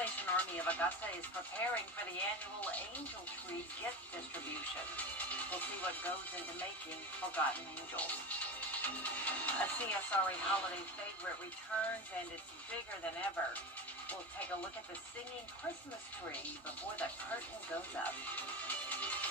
Salvation Army of Augusta is preparing for the annual Angel Tree gift distribution. We'll see what goes into making forgotten angels. A CSRA holiday favorite returns, and it's bigger than ever. We'll take a look at the singing Christmas tree before the curtain goes up.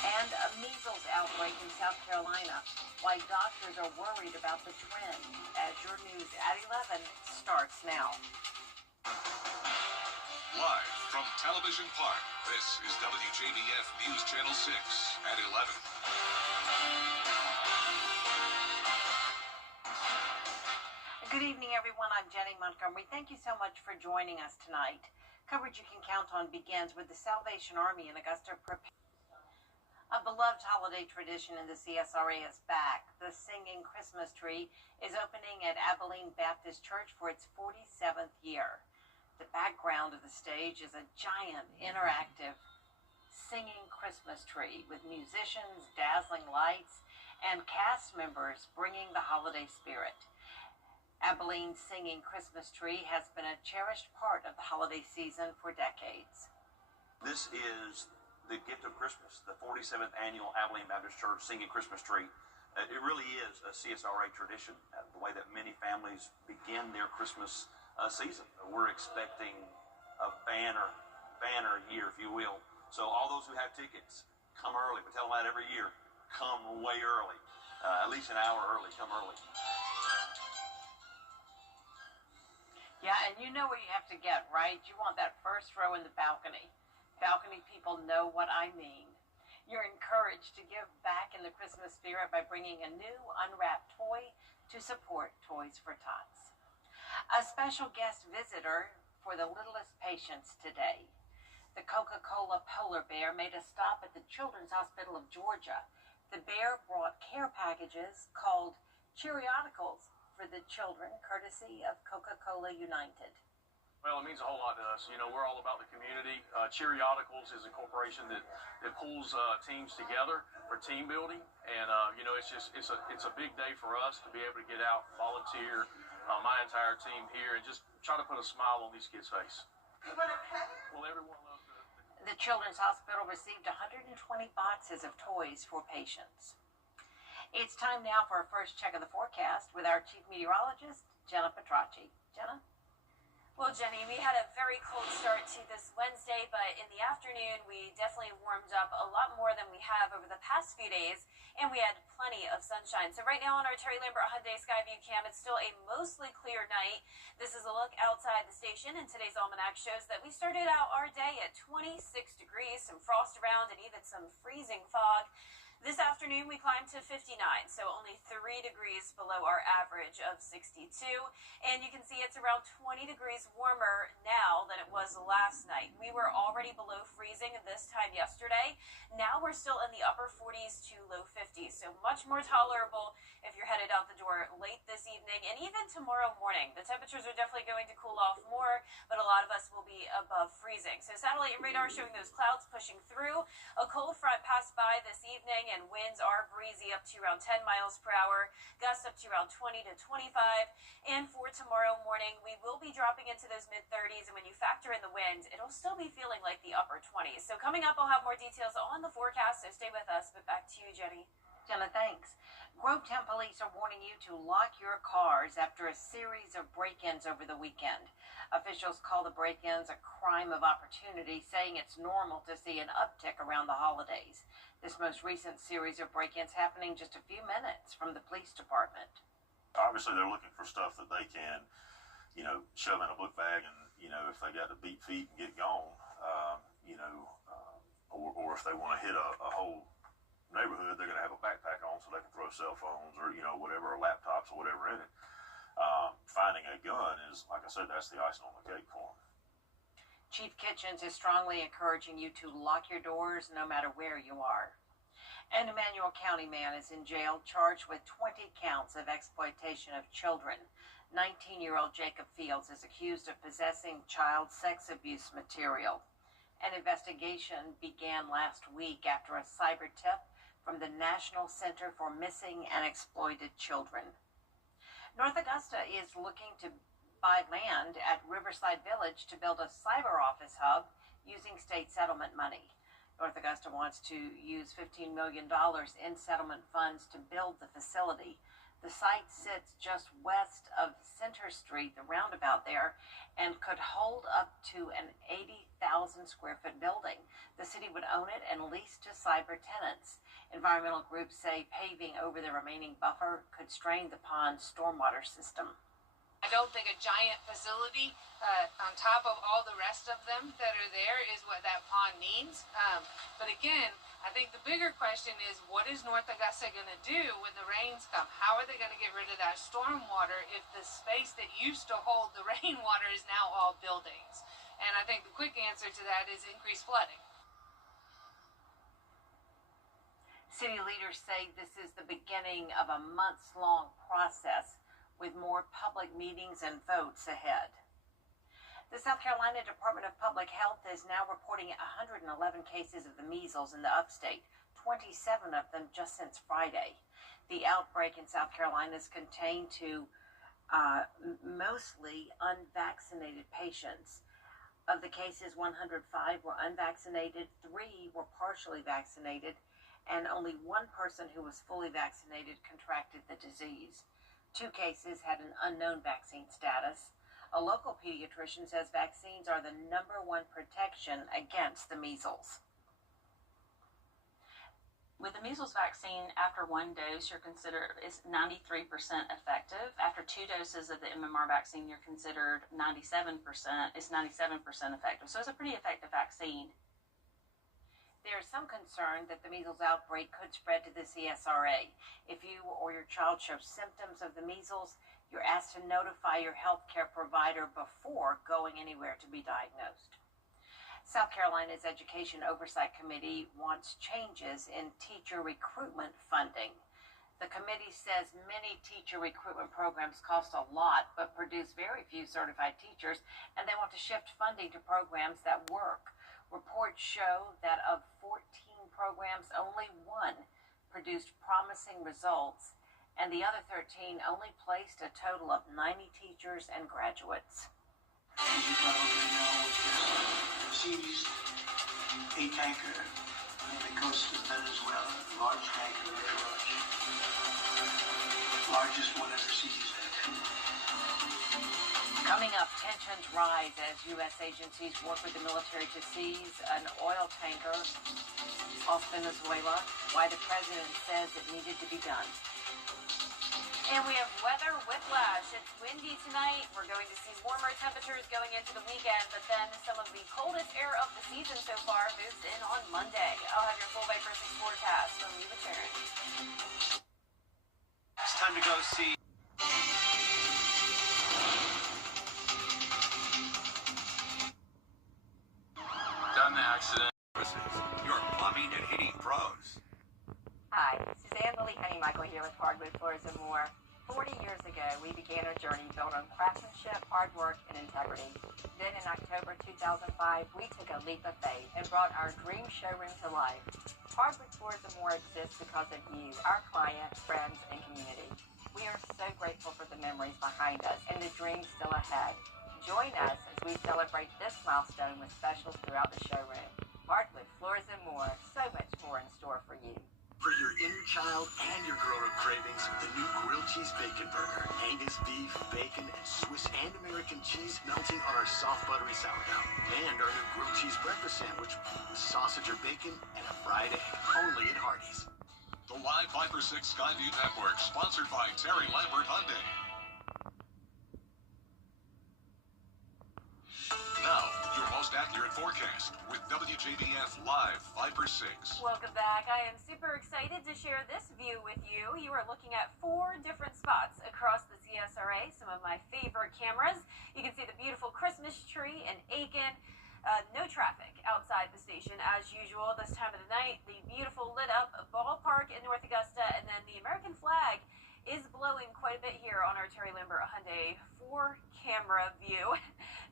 And a measles outbreak in South Carolina. Why doctors are worried about the trend. Azure News at 11 starts now. Live from Television Park, this is WJBF News Channel 6 at 11. Good evening, everyone. I'm Jenny Montgomery. Thank you so much for joining us tonight. Coverage you can count on begins with the Salvation Army in Augusta. A beloved holiday tradition in the CSRA is back. The singing Christmas tree is opening at Abilene Baptist Church for its 47th year. The background of the stage is a giant, interactive, singing Christmas tree with musicians, dazzling lights, and cast members bringing the holiday spirit. Abilene's singing Christmas tree has been a cherished part of the holiday season for decades. This is the gift of Christmas, the 47th annual Abilene Baptist Church singing Christmas tree. It really is a CSRA tradition, the way that many families begin their Christmas season. We're expecting a banner year, if you will. So all those who have tickets, come early. We tell them that every year. Come way early, at least an hour early. Come early. Yeah, and you know where you have to get, right? You want that first row in the balcony. Balcony people know what I mean. You're encouraged to give back in the Christmas spirit by bringing a new unwrapped toy to support Toys for Tots. A special guest visitor for the littlest patients today. The Coca-Cola polar bear made a stop at the Children's Hospital of Georgia. The bear brought care packages called Cheerioticals for the children, courtesy of Coca-Cola United. Well, it means a whole lot to us. You know, we're all about the community. Cheerioticals is a corporation that pulls teams together for team building, and you know, it's a big day for us to be able to get out, volunteer, my entire team here, and just try to put a smile on these kids' face. Well, everyone loves it. The Children's Hospital received 120 boxes of toys for patients. It's time now for our first check of the forecast with our chief meteorologist, Jenna Petracci. Jenna? Well, Jenny, we had a very cold start to this Wednesday, but in the afternoon, we definitely warmed up a lot more than we have over the past few days, and we had plenty of sunshine. So right now on our Terry Lambert Hyundai Skyview cam, it's still a mostly clear night. This is a look outside the station, and today's almanac shows that we started out our day at 26 degrees, some frost around, and even some freezing fog. This afternoon, we climbed to 59, so only 3 degrees below our average of 62. And you can see it's around 20 degrees warmer now than it was last night. We were already below freezing this time yesterday. Now we're still in the upper 40s to low 50s, so much more tolerable if you're headed out the door late this evening and even tomorrow morning. The temperatures are definitely going to cool off more, but a lot of us will be above freezing. So satellite and radar showing those clouds pushing through. A cold front passed by this evening, and winds are breezy up to around 10 miles per hour, gusts up to around 20 to 25. And for tomorrow morning, we will be dropping into those mid-30s, and when you factor in the wind, it'll still be feeling like the upper 20s. So coming up, I'll have more details on the forecast, so stay with us. But back to you, Jenny. Jenna, thanks. Grovetown police are warning you to lock your cars after a series of break-ins over the weekend. Officials call the break-ins a crime of opportunity, saying it's normal to see an uptick around the holidays. This most recent series of break-ins happening just a few minutes from the police department. Obviously, they're looking for stuff that they can, you know, shove in a book bag, and, you know, if they got to beat feet and get gone, you know, or if they want to hit a whole neighborhood, they're going to have a backpack on so they can throw cell phones or, you know, whatever, or laptops or whatever in it. Finding a gun is, like I said, that's the icing on the cake for them. Chief Kitchens is strongly encouraging you to lock your doors no matter where you are. An Emmanuel County man is in jail charged with 20 counts of exploitation of children. 19-year-old Jacob Fields is accused of possessing child sex abuse material. An investigation began last week after a cyber tip from the National Center for Missing and Exploited Children. North Augusta is looking to buy land at Riverside Village to build a cyber office hub using state settlement money. North Augusta wants to use $15 million in settlement funds to build the facility. The site sits just west of Center Street, the roundabout there, and could hold up to an 80,000 square foot building. The city would own it and lease to cyber tenants. Environmental groups say paving over the remaining buffer could strain the pond's stormwater system. I don't think a giant facility on top of all the rest of them that are there is what that pond needs. But again, I think the bigger question is, what is North Augusta going to do when the rains come? How are they going to get rid of that storm water if the space that used to hold the rainwater is now all buildings? And I think the quick answer to that is increased flooding. City leaders say this is the beginning of a months-long process with more public meetings and votes ahead. The South Carolina Department of Public Health is now reporting 111 cases of the measles in the upstate, 27 of them just since Friday. The outbreak in South Carolina is contained to mostly unvaccinated patients. Of the cases, 105 were unvaccinated, 3 were partially vaccinated, and only 1 person who was fully vaccinated contracted the disease. 2 cases had an unknown vaccine status. A local pediatrician says vaccines are the #1 protection against the measles. With the measles vaccine, after 1 dose, it's 93% effective. After 2 doses of the MMR vaccine, you're considered 97%. It's 97% effective. So it's a pretty effective vaccine. There is some concern that the measles outbreak could spread to the CSRA. If you or your child shows symptoms of the measles, you're asked to notify your healthcare provider before going anywhere to be diagnosed. South Carolina's Education Oversight Committee wants changes in teacher recruitment funding. The committee says many teacher recruitment programs cost a lot but produce very few certified teachers, and they want to shift funding to programs that work. Reports show that of 14 programs, only 1 produced promising results, and the other 13 only placed a total of 90 teachers and graduates. As you probably know, the seized a tanker on the coast of Venezuela, large tanker, very large, largest one ever seized. Coming up, tensions rise as U.S. agencies work with the military to seize an oil tanker off Venezuela, why the president says it needed to be done. And we have weather whiplash. It's windy tonight. We're going to see warmer temperatures going into the weekend, but then some of the coldest air of the season so far moves in on Monday. I'll have your full Viper 6 forecast when we return. It's time to go see. Done the accident. Your plumbing and heating pros. Hi, Suzanne Lily Honeymichael here with Hardwood Floors and More. 40 years ago, we began our journey built on craftsmanship, hard work, and integrity. Then in October 2005, we took a leap of faith and brought our dream showroom to life. Hardwood Floors and More exists because of you, our clients, friends, and community. We are so grateful for the memories behind us and the dreams still ahead. Join us as we celebrate this milestone with specials throughout the showroom. Hardwood Floors and More, so much more in store for you. For your inner child and your grown-up cravings, the new grilled cheese bacon burger. Angus beef, bacon, and Swiss and American cheese melting on our soft buttery sourdough. And our new grilled cheese breakfast sandwich with sausage or bacon and a fried egg. Only at Hardee's. The live Viper 6 Skyview Network, sponsored by Terry Lambert Hyundai. Now, your most accurate forecast with WJBF Live Viper 6. Welcome back. I am super excited to share this view with you. You are looking at 4 different spots across the CSRA, some of my favorite cameras. You can see the beautiful Christmas tree in Aiken. No traffic outside the station as usual this time of the night. The beautiful lit up ballpark in North Augusta, and then the American flag is blowing quite a bit here on our Terry Lambert Hyundai 4-camera view.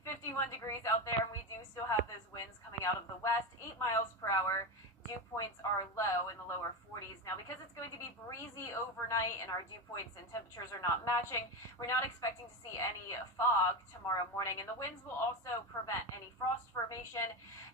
51 degrees out there, and we do still have those winds coming out of the west, 8 miles per hour. Dew points are low in the lower 40s. Now, because it's going to be breezy overnight and our dew points and temperatures are not matching, we're not expecting to see any fog tomorrow morning. And the winds will also prevent any frost formation.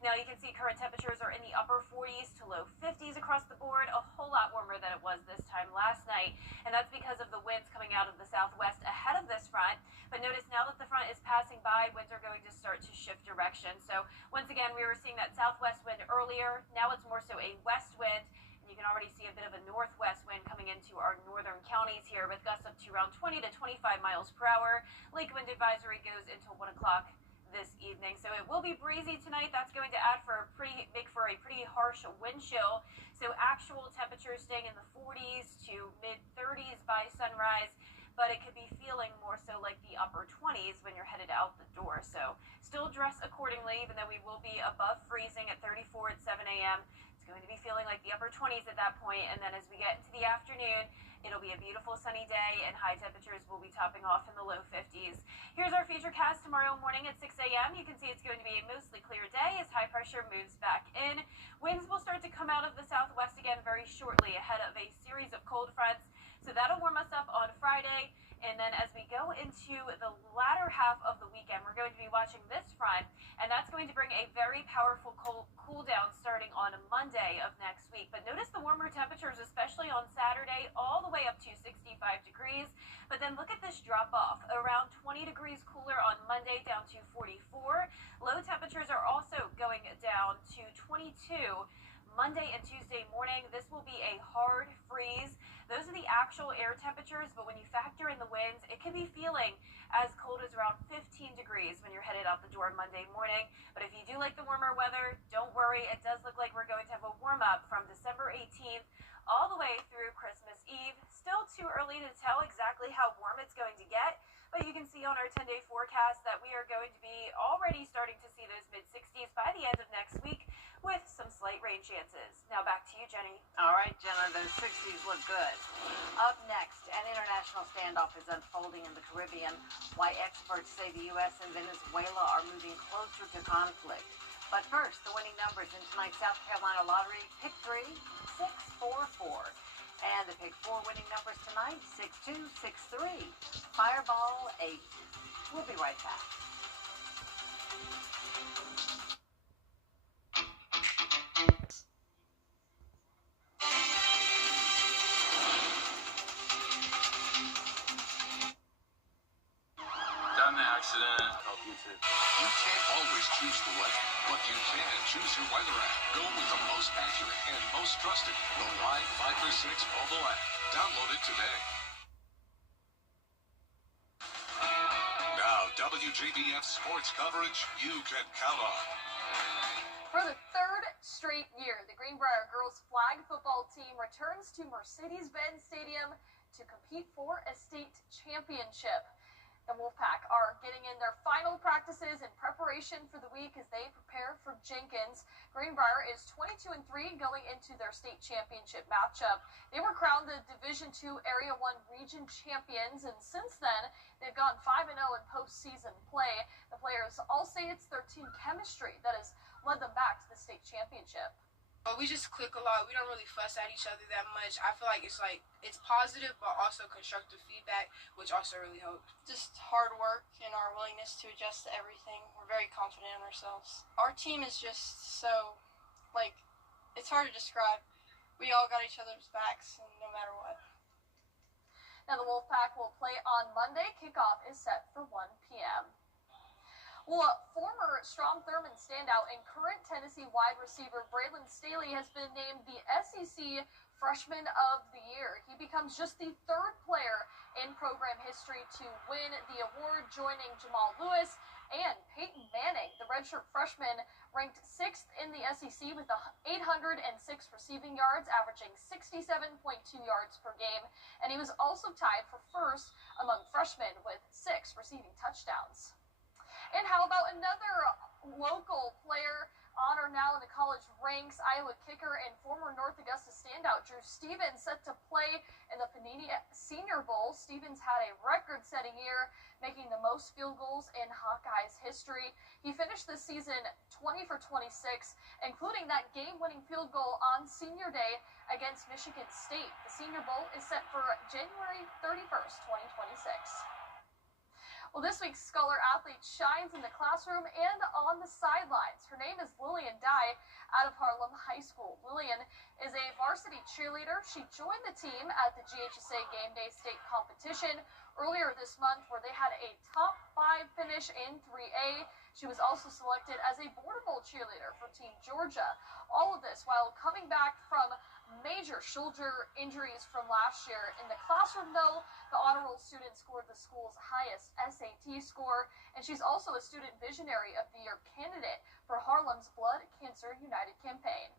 Now you can see current temperatures are in the upper 40s to low 50s across the board, a whole lot warmer than it was this time last night. And that's because of the winds coming out of the southwest ahead of this front. But notice now that the front is passing by, winds are going to start to shift direction. So once again, we were seeing that southwest wind earlier. Now it's more so a west wind. You can already see a bit of a northwest wind coming into our northern counties here with gusts up to around 20 to 25 miles per hour. Lake wind advisory goes until 1 o'clock this evening. So it will be breezy tonight. That's going to make for a pretty harsh wind chill. So actual temperatures staying in the 40s to mid 30s by sunrise, but it could be feeling more so like the upper 20s when you're headed out the door. So still dress accordingly, even though we will be above freezing at 34 at 7 a.m. Going to be feeling like the upper 20s at that point, and then as we get into the afternoon, it'll be a beautiful sunny day, and high temperatures will be topping off in the low 50s. Here's our futurecast tomorrow morning at 6 a.m. You can see it's going to be a mostly clear day as high pressure moves back in. Winds will start to come out of the southwest again very shortly ahead of a series of cold fronts, so that'll warm us up on Friday. And then as we go into the latter half of the weekend, we're going to be watching this front, and that's going to bring a very powerful cool down starting on Monday of next week. But notice the warmer temperatures, especially on Saturday, all the way up to 65 degrees. But then look at this drop off, around 20 degrees cooler on Monday down to 44. Low temperatures are also going down to 22. Monday and Tuesday morning, this will be a hard freeze. Those are the actual air temperatures, but when you factor in the winds, it can be feeling as cold as around 15 degrees when you're headed out the door Monday morning. But if you do like the warmer weather, don't worry. It does look like we're going to have a warm up from December 18th all the way through Christmas Eve. Still too early to tell exactly how warm it's going to get, but you can see on our 10-day forecast that we are going to be already starting to see those mid-60s by the end of next week with some slight rain chances. Now back to you, Jenny. All right, Jenna, those 60s look good. Up next, an international standoff is unfolding in the Caribbean. Why experts say the U.S. and Venezuela are moving closer to conflict. But first, the winning numbers in tonight's South Carolina Lottery: pick 3, 6, 4, 4. And the pick 4 winning numbers tonight: 6, 2, 6, 3. Fireball 8. We'll be right back. Accident. Help you too. You can't always choose the weather, but you can choose your weather app. Go with the most accurate and most trusted, the Live 536 mobile app. Download it today. Now, WJBF sports coverage you can count on. For the third straight year, the Greenbrier girls flag football team returns to Mercedes-Benz Stadium to compete for a state championship. The Wolfpack are getting in their final practices in preparation for the week as they prepare for Jenkins. Greenbrier is 22-3 going into their state championship matchup. They were crowned the Division II Area 1 region champions, and since then, they've gone 5-0 in postseason play. The players all say it's their team chemistry that has led them back to the state championship. We just click a lot. We don't really fuss at each other that much. I feel like it's positive, but also constructive feedback, which also really helps. Just hard work and our willingness to adjust to everything. We're very confident in ourselves. Our team is just so, it's hard to describe. We all got each other's backs, and no matter what. Now the Wolfpack will play on Monday. Kickoff is set for 1 p.m. Well, former Strom Thurmond standout and current Tennessee wide receiver Braylon Staley has been named the SEC Freshman of the Year. He becomes just the third player in program history to win the award, joining Jamal Lewis and Peyton Manning. The redshirt freshman ranked 6th in the SEC with 806 receiving yards, averaging 67.2 yards per game, and he was also tied for first among freshmen with 6 receiving touchdowns. And how about another local player honored now in the college ranks? Iowa kicker and former North Augusta standout Drew Stevens set to play in the Panini Senior Bowl. Stevens had a record-setting year, making the most field goals in Hawkeyes history. He finished the season 20 for 26, including that game-winning field goal on Senior Day against Michigan State. The Senior Bowl is set for January 31st, 2026. Well, this week's Scholar Athlete shines in the classroom and on the sidelines. Her name is Lillian Dye out of Harlem High School. Lillian is a varsity cheerleader. She joined the team at the GHSA Game Day State Competition earlier this month, where they had a top 5 finish in 3A. She was also selected as a Border Bowl cheerleader for Team Georgia. All of this while coming back from major shoulder injuries from last year. In the classroom, though, the honor roll student scored the school's highest SAT score, and she's also a Student Visionary of the Year candidate for Harlem's Blood Cancer United campaign.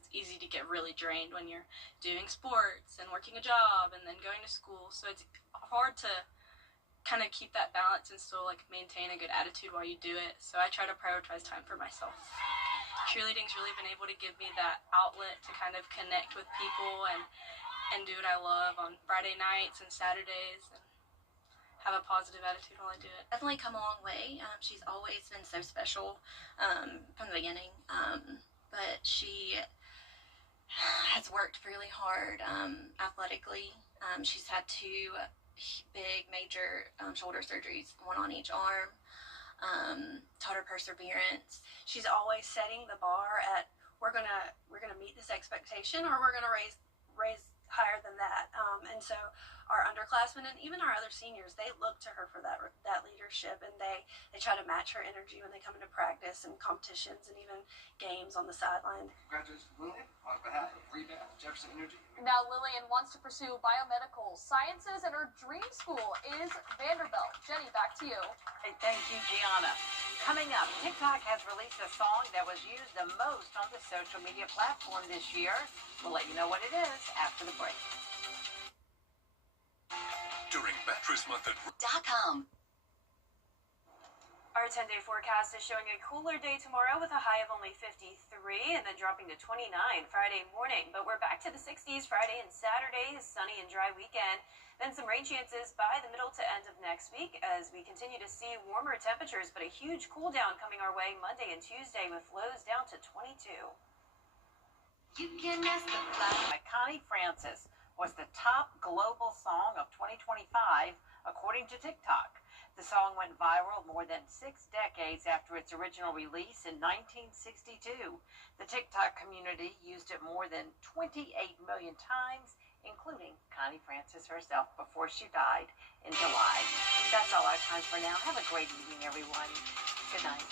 It's easy to get really drained when you're doing sports and working a job and then going to school, so it's hard to kind of keep that balance and still maintain a good attitude while you do it. So I try to prioritize time for myself. Cheerleading's really been able to give me that outlet to kind of connect with people and do what I love on Friday nights and Saturdays and have a positive attitude while I do it. Definitely come a long way. She's always been so special from the beginning, but she has worked really hard athletically. She's had 2 big major shoulder surgeries, one on each arm. Taught her perseverance. She's always setting the bar at we're gonna meet this expectation, or we're gonna raise higher than that. And so our underclassmen and even our other seniors, they look to her for that leadership, and they try to match her energy when they come into practice and competitions and even games on the sideline. Congratulations, Lillian, on behalf of Rebound Jefferson Energy. Now Lillian wants to pursue biomedical sciences, and her dream school is Vanderbilt. Jenny, back to you. Hey, thank you, Gianna. Coming up, TikTok has released a song that was used the most on the social media platform this year. We'll let you know what it is after the break. During Mattress Month at .com. Our 10-day forecast is showing a cooler day tomorrow with a high of only 53 and then dropping to 29 Friday morning. But we're back to the 60s Friday and Saturday, sunny and dry weekend. Then some rain chances by the middle to end of next week as we continue to see warmer temperatures, but a huge cool down coming our way Monday and Tuesday with lows down to 22. You Can Ask the Fly by Connie Francis was the top global song of 2025, according to TikTok. The song went viral more than 6 decades after its original release in 1962. The TikTok community used it more than 28 million times, including Connie Francis herself before she died in July. That's all our time for now. Have a great evening, everyone. Good night.